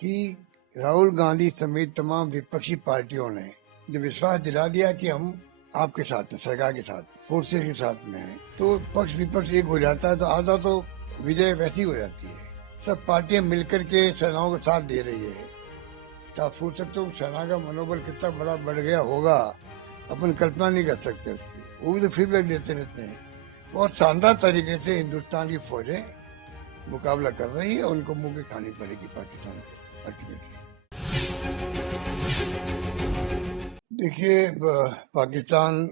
कि राहुल गांधी समेत तमाम विपक्षी पार्टियों ने जो विश्वास दिला दिया कि हम आपके साथ हैं, सरकार के साथ, फोर्सेस के साथ में हैं, तो पक्ष विपक्ष एक हो जाता है तो आधा तो विजय वैसी हो जाती है। सब पार्टियां मिलकर के सेनाओं का साथ दे रही है, तो आप सोच सकते हो सेना का मनोबल कितना बड़ा बढ़ गया होगा, अपन कल्पना नहीं कर सकते उसकी। वो भी तो फीडबैक देते रहते हैं। बहुत शानदार तरीके से हिंदुस्तान की फौजें मुकाबला कर रही है, उनको मुंह की खानी पड़ेगी पाकिस्तान को अल्टीमेटली। देखिए, पाकिस्तान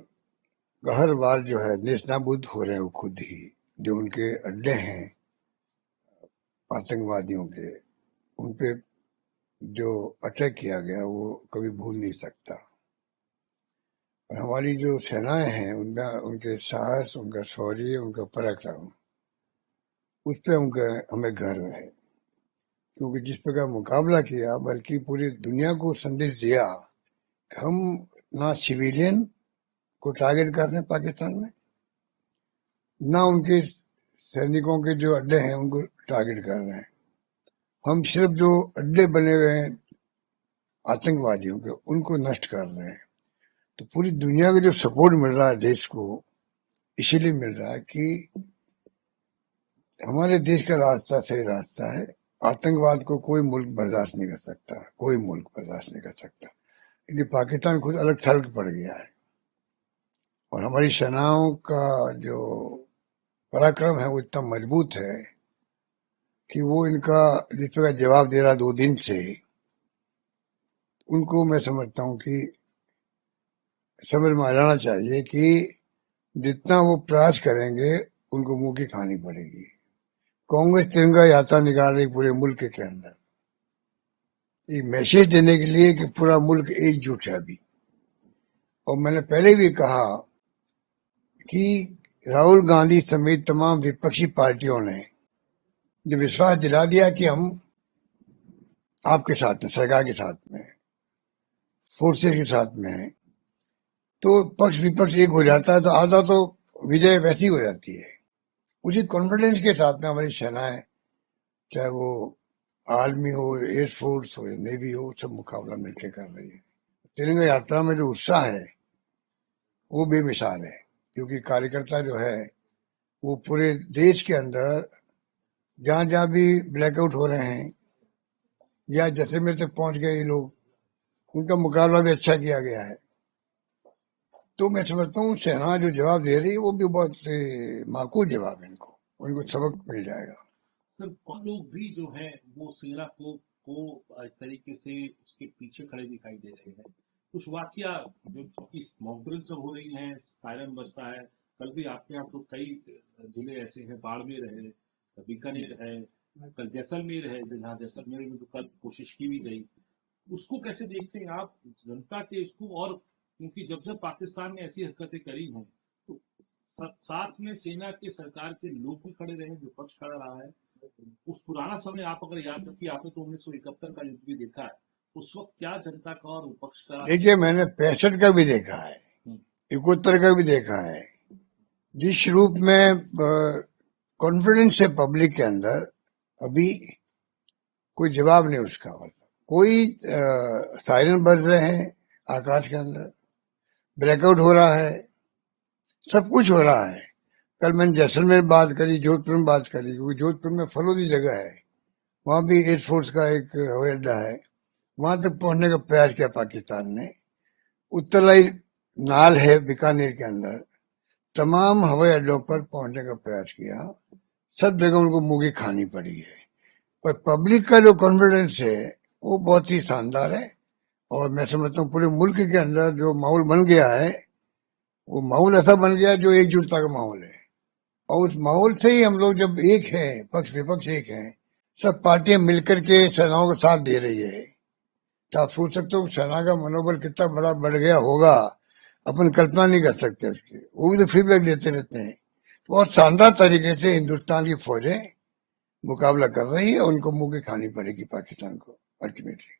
का हर बार जो है नेस्तनाबूद हो रहे हैं वो खुद ही। जो उनके अड्डे हैं आतंकवादियों के, उन पे जो अटैक किया गया वो कभी भूल नहीं सकता। और हमारी जो सेनाएं हैं उनका, उनके साहस, उनका शौर्य, उनका पराक्रम, उस पर हमें गर्व है। क्योंकि जिस प्रकार मुकाबला किया, बल्कि पूरी दुनिया को संदेश दिया कि हम ना सिविलियन को टारगेट कर रहे हैं पाकिस्तान में, ना उनके सैनिकों के जो अड्डे हैं उनको टारगेट कर रहे हैं। हम सिर्फ जो अड्डे बने हुए हैं आतंकवादियों के, उनको नष्ट कर रहे हैं। तो पूरी दुनिया का जो सपोर्ट मिल रहा है देश को, इसीलिए मिल रहा है कि हमारे देश का रास्ता सही रास्ता है। आतंकवाद को कोई मुल्क बर्दाश्त नहीं कर सकता, कोई मुल्क बर्दाश्त नहीं कर सकता। क्योंकि पाकिस्तान खुद अलग थलग पड़ गया है और हमारी सेनाओं का जो पराक्रम है वो इतना मजबूत है कि वो इनका जिस तरह जवाब दे रहा 2 दिन से, उनको मैं समझता हूँ कि समझ में आ जाना चाहिए कि जितना वो प्रयास करेंगे उनको मुंह की खानी पड़ेगी। कांग्रेस तिरंगा यात्रा निकाल रही पूरे मुल्क के अंदर, एक मैसेज देने के लिए कि पूरा मुल्क एकजुट है अभी। और मैंने पहले भी कहा कि राहुल गांधी समेत तमाम विपक्षी पार्टियों ने जो विश्वास दिला दिया कि हम आपके साथ हैं, सरकार के साथ में, फोर्सेस के साथ में हैं, तो पक्ष विपक्ष एक हो जाता है तो आधा तो विजय वैसी हो जाती है। उसी कॉन्फिडेंस के साथ में हमारी सेनाएं, चाहे वो आर्मी हो, एयरफोर्स हो, नेवी हो, सब मुकाबला मिलकर कर रही है। तिरंगा यात्रा में जो उत्साह है वो बेमिसाल है, क्योंकि कार्यकर्ता जो है वो पूरे देश के अंदर जहां जहां भी ब्लैकआउट हो रहे हैं या जैसलमेर तक पहुंच गए ये लोग, उनका मुकाबला भी अच्छा किया गया है। तो मैं समझता हूँ सेना जो जवाब दे रही है वो भी बहुत माकूल जवाब है। उनको सबक मिल जाएगा। सर, कुछ लोग भी जो हैं वो सेना को एक तरीके से उसके पीछे खड़े दिखाई दे रहे हैं। कुछ वाकया जो इस मॉकड्रिल सब हो रही हैं, सायरन बजता है। कल भी आपके यहाँ तो कई जिले ऐसे हैं, बाड़मेर है, बीकानेर है, कल जैसलमेर है, जहाँ जैसलमेर में तो कल कोशिश की भी गई। उसको कैसे देखते हैं आप, जनता के इसको? और क्योंकि जब जब पाकिस्तान ने ऐसी हरकतें करी हैं तो साथ में सेना के, सरकार के लोग भी खड़े रहे, विपक्ष खड़ा रहा है। उस पुराना समय आप अगर याद रखिए, आपने तो 1971 का युद्ध भी देखा है, उस वक्त क्या जनता का और विपक्ष का? देखिए, मैंने 65 का भी देखा है, 71 का भी देखा है। जिस रूप में कॉन्फिडेंस है पब्लिक के अंदर, अभी कोई जवाब नहीं उसका। मतलब कोई सायरन बज रहे हैं आकाश के अंदर, ब्लैकआउट हो रहा है, सब कुछ हो रहा है। कल मैंने जैसलमेर बात करी, जोधपुर में बात करी, क्योंकि जोधपुर में फलोदी जगह है, वहां भी एयरफोर्स का एक हवाई अड्डा है, वहां तक पहुंचने का प्रयास किया पाकिस्तान ने। उत्तरलाई नाल है बीकानेर के अंदर, तमाम हवाई अड्डों पर पहुंचने का प्रयास किया, सब जगह उनको मुंह खानी पड़ी है। पर पब्लिक का जो कॉन्फिडेंस है वो बहुत ही शानदार है। और मैं समझता हूँ पूरे मुल्क के अंदर जो माहौल बन गया है, वो माहौल ऐसा बन गया जो एकजुटता का माहौल है। और उस माहौल से ही हम लोग जब एक हैं, पक्ष विपक्ष एक हैं, सब पार्टियां मिलकर के सेनाओं का साथ दे रही है, तो आप सोच सकते हो सेना का मनोबल कितना बड़ा बढ़ गया होगा, अपन कल्पना नहीं कर सकते उसकी। वो भी तो फीडबैक देते रहते हैं। बहुत शानदार तरीके से हिंदुस्तान की फौजें मुकाबला कर रही है, उनको मुंह की खानी पड़ेगी पाकिस्तान को अल्टीमेटली।